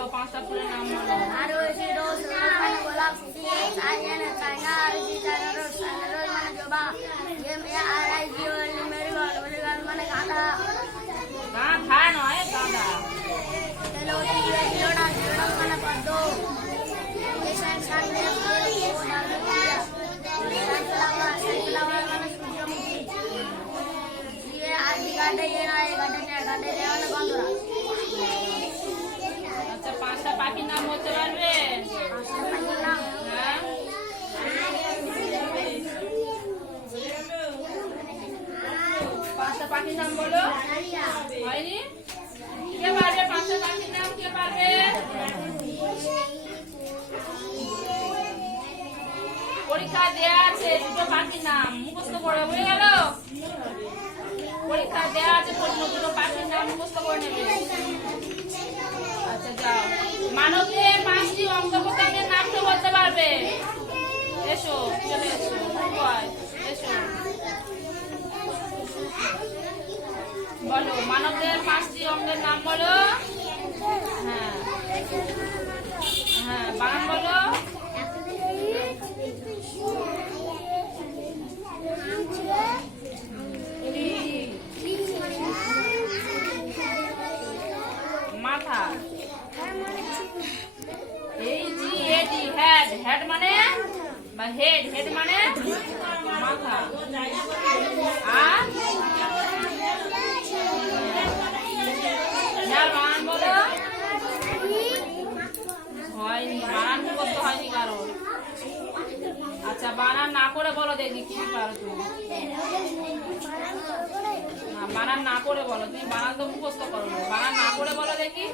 বলো, পাঁচটা ফুলের নাম বলো। গাঁধা নয়, গাঁদা। আচ্ছা, পাঁচটা পাখির নাম বলতে পারবে? হ্যাঁ, পাঁচটা পাখির নাম বলো। হয়নি? কে পারবে? পাঁচটা পাখির নাম কে পারবে? পরীক্ষা দেয়া আছে, দুটো পাখির নাম মুখস্থ করে হয়ে গেল। পরীক্ষা দেয়া আছে, দুটো পাখির নাম মুখস্থ করে নেবে। আচ্ছা যাও। মানবের পাঁচটি অঙ্গ প্রত্যঙ্গের নাম তো বলতে পারবে? এসো, চলে এসো, এসো বলো। মানবদের পাঁচটি অঙ্গের নাম বলো। হ্যাঁ হ্যাঁ, বানান বলো। মাথা, abcde, হেড, হেড মানে বা হেড, হেড মানে মাথা। আর বানান বলো। হয়নি, বানান মুখস্থ হয়নি কারণ। আচ্ছা, বানান না করে বলো দেখি কি পারো তুমি। বানান না করে বলো, তুমি বানান তো মুখস্থ করো না, বানান না করে বলো দেখি।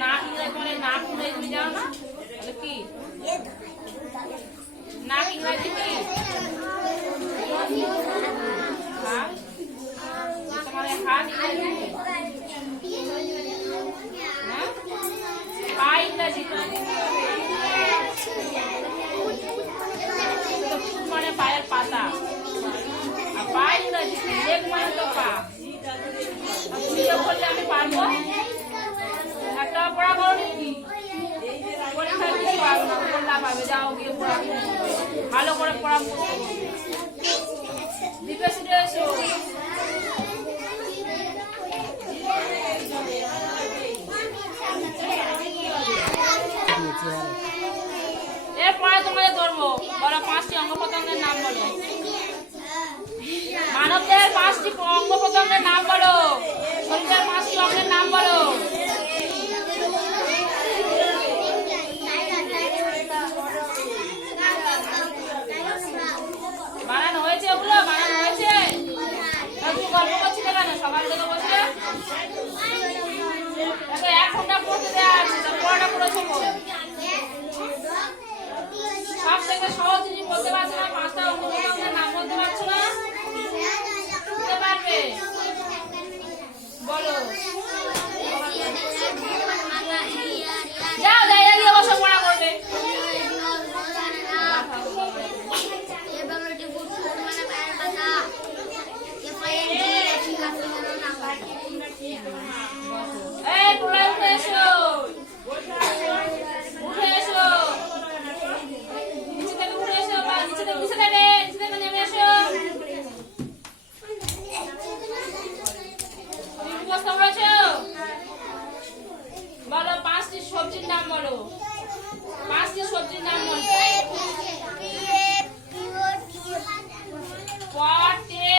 নাক ইংরেজি মানে নাক ইংরেজি তুমি জানো না? তাহলে কি নাক ইংরেজি কি? হ্যাঁ, তোমার হাত ইংরেজি কি? হ্যাঁ, পা ইংরেজি কি? মানে পায়ের পাতা। আর পা ইংরেজি কি? লেগ মানে তো পা। তুমি বললে আমি পারবো? একটা পড়া করো নাকি? পরীক্ষায় কিছু পারবো না, বললা পাবে। যাও গিয়ে পড়া ভালো করে পড়া করতে দিবে। ছুটে এসো। এরপরে তোমাদের ধরবো। বলো পাঁচটি অঙ্গ প্রত্যঙ্গের নাম বলো। মানবদের পাঁচটি অঙ্গ প্রত্যঙ্গের নাম বলো। শরীরের পাঁচটি অঙ্গের নাম বলো।